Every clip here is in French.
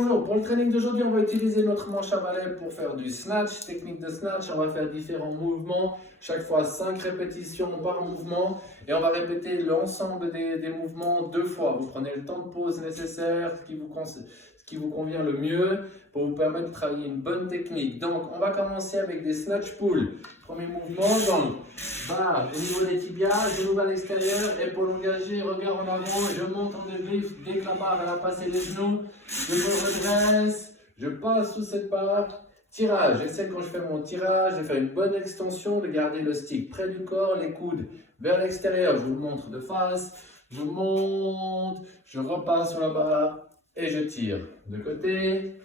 Bonjour, pour le training d'aujourd'hui, on va utiliser notre manche à balai pour faire du snatch, technique de snatch. On va faire différents mouvements, chaque fois 5 répétitions par mouvement et on va répéter l'ensemble des mouvements 2 fois. Vous prenez le temps de pause nécessaire, ce qui vous convient le mieux pour vous permettre de travailler une bonne technique. Donc, on va commencer avec des snatch pull. Premier mouvement, donc, barre au niveau des tibias, genoux à l'extérieur, épaules engagées, regard en avant, je monte en débrief dès que la barre elle a passé les genoux, je me redresse, je passe sous cette barre, tirage, j'essaie quand je fais mon tirage de faire une bonne extension, de garder le stick près du corps, les coudes vers l'extérieur, je vous le montre de face, je monte, je repasse sur la barre et je tire de côté,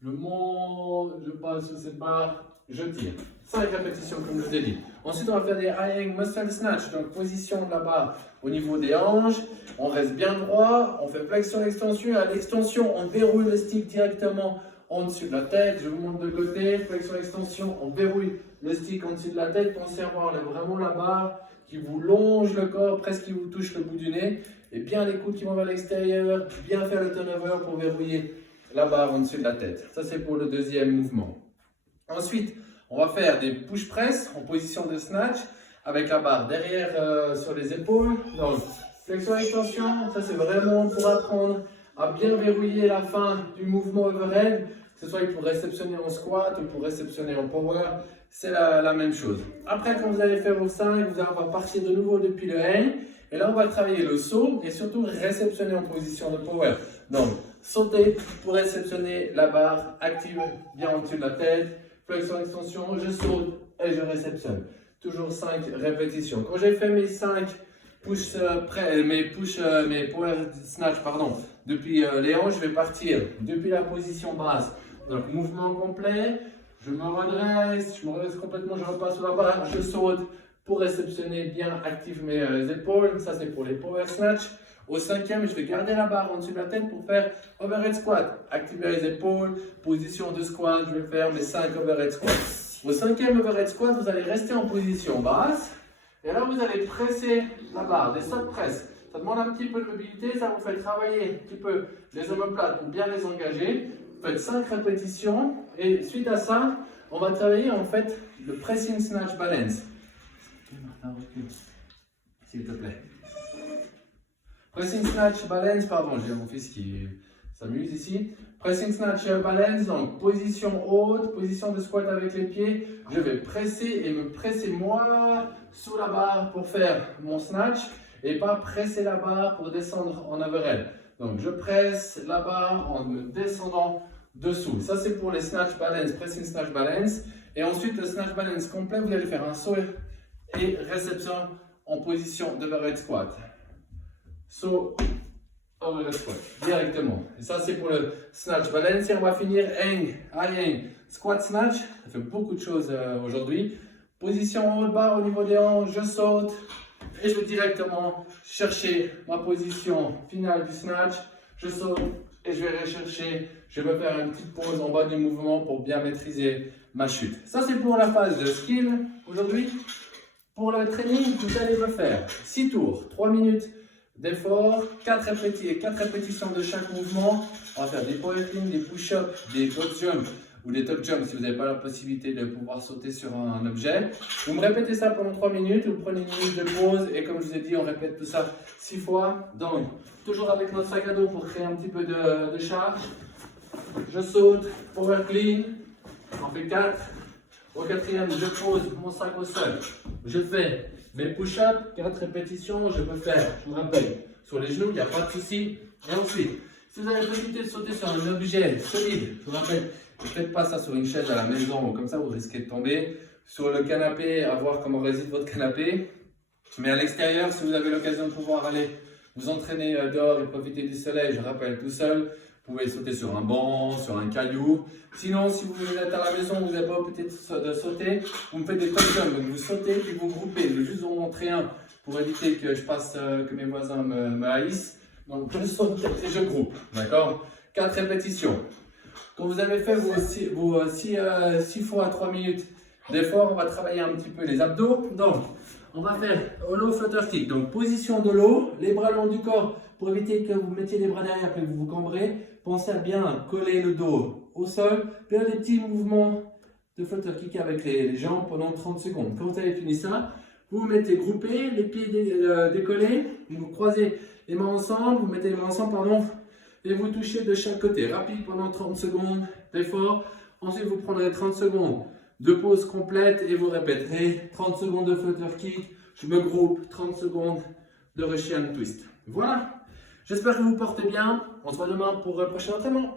je monte, je passe sous cette barre, je tire. 5 répétitions comme je vous ai dit. Ensuite, on va faire des high muscle snatch, donc position de la barre au niveau des hanches. On reste bien droit, on fait flexion-extension. À l'extension, on verrouille le stick directement en dessus de la tête. Je vous montre de côté, flexion-extension, on verrouille le stick en dessus de la tête. Pensez à voir vraiment la barre qui vous longe le corps, presque qui vous touche le bout du nez. Et bien les coudes qui vont vers l'extérieur, bien faire le turnover pour verrouiller la barre en dessus de la tête. Ça, c'est pour le deuxième mouvement. Ensuite, on va faire des push press en position de snatch avec la barre derrière sur les épaules. Donc, flexion extension, ça c'est vraiment pour apprendre à bien verrouiller la fin du mouvement overhead, que ce soit pour réceptionner en squat ou pour réceptionner en power, c'est la même chose. Après, quand vous allez faire vos 5, on va partir de nouveau depuis le hang. Et là, on va travailler le saut et surtout réceptionner en position de power. Donc, sauter pour réceptionner la barre active bien en dessus de la tête. Flexion, extension, je saute et je réceptionne. Toujours 5 répétitions. Quand j'ai fait mes 5 mes power snatch, depuis les hanches, je vais partir depuis la position basse. Donc, mouvement complet. Je me redresse complètement, je repasse sur la barre, je saute pour réceptionner bien, active mes épaules. Ça, c'est pour les power snatch. Au 5e, je vais garder la barre en dessus de la tête pour faire overhead squat. Activer les épaules, position de squat, je vais faire mes 5 overhead squats. Au 5e overhead squat, vous allez rester en position basse. Et là, vous allez presser la barre, des side press. Ça demande un petit peu de mobilité, ça vous fait travailler un petit peu les omoplates pour bien les engager. Vous faites 5 répétitions et suite à ça, on va travailler en fait le pressing snatch balance. S'il te plaît. Pressing snatch balance, pardon, j'ai mon fils qui s'amuse ici. Pressing snatch balance, donc position haute, position de squat avec les pieds. Je vais presser et me presser moi sous la barre pour faire mon snatch et pas presser la barre pour descendre en overhead. Donc je presse la barre en me descendant dessous. Ça c'est pour les snatch balance, pressing snatch balance. Et ensuite le snatch balance complet, vous allez faire un saut et réception en position d'overhead squat. Saut, overhead squat, directement. Et ça c'est pour le snatch balance. Et on va finir hang, high hang, squat snatch. Ça fait beaucoup de choses aujourd'hui. Position en haut de barre au niveau des hanches, je saute. Et je vais directement chercher ma position finale du snatch. Je saute et je vais rechercher. Je vais faire une petite pause en bas du mouvement pour bien maîtriser ma chute. Ça, c'est pour la phase de skill aujourd'hui. Pour le training, vous allez me faire 6 tours, 3 minutes d'effort, 4 répétitions de chaque mouvement. On va faire des power clean, des push-ups, des box jumps ou des top jumps si vous n'avez pas la possibilité de pouvoir sauter sur un objet. Vous me répétez ça pendant 3 minutes, vous prenez une minute de pause et comme je vous ai dit, on répète tout ça 6 fois. Donc, toujours avec notre sac à dos pour créer un petit peu de charge. Je saute, power clean, on fait 4. Au 4e, je pose mon sac au sol. Je fais mes push-ups, 4 répétitions, je peux faire, je me rappelle, sur les genoux, il n'y a pas de souci. Et ensuite, si vous avez la possibilité de sauter sur un objet solide, je vous rappelle, ne faites pas ça sur une chaise à la maison, comme ça vous risquez de tomber. Sur le canapé, à voir comment réside votre canapé. Mais à l'extérieur, si vous avez l'occasion de pouvoir aller vous entraîner dehors et profiter du soleil, je rappelle tout seul, vous pouvez sauter sur un banc, sur un caillou. Sinon, si vous êtes à la maison, vous n'avez pas peut-être de sauter, vous me faites des top jumps. Donc vous sautez puis vous groupez. Je vais juste vous montrer un pour éviter que je passe, que mes voisins me haïssent. Donc je saute et je groupe. D'accord? 4 répétitions. Quand vous avez fait vos 6 fois 3 minutes d'effort, on va travailler un petit peu les abdos. Donc, on va faire hollow flutter kick. Donc, position de l'eau, les bras le long du corps pour éviter que vous mettiez les bras derrière et que vous vous cambrez. Pensez à bien coller le dos au sol. Faire des petits mouvements de flutter kick avec les jambes pendant 30 secondes. Quand vous avez fini ça, vous vous mettez groupés, les pieds décollés, vous croisez les mains ensemble, vous mettez les mains ensemble, pardon, et vous touchez de chaque côté. Rapide pendant 30 secondes d'effort. Ensuite, vous prendrez 30 secondes de pause complète et vous répéterez 30 secondes de flutter kick. Je me groupe, 30 secondes de Russian twist. Voilà. J'espère que vous vous portez bien. On se voit demain pour le prochain entraînement.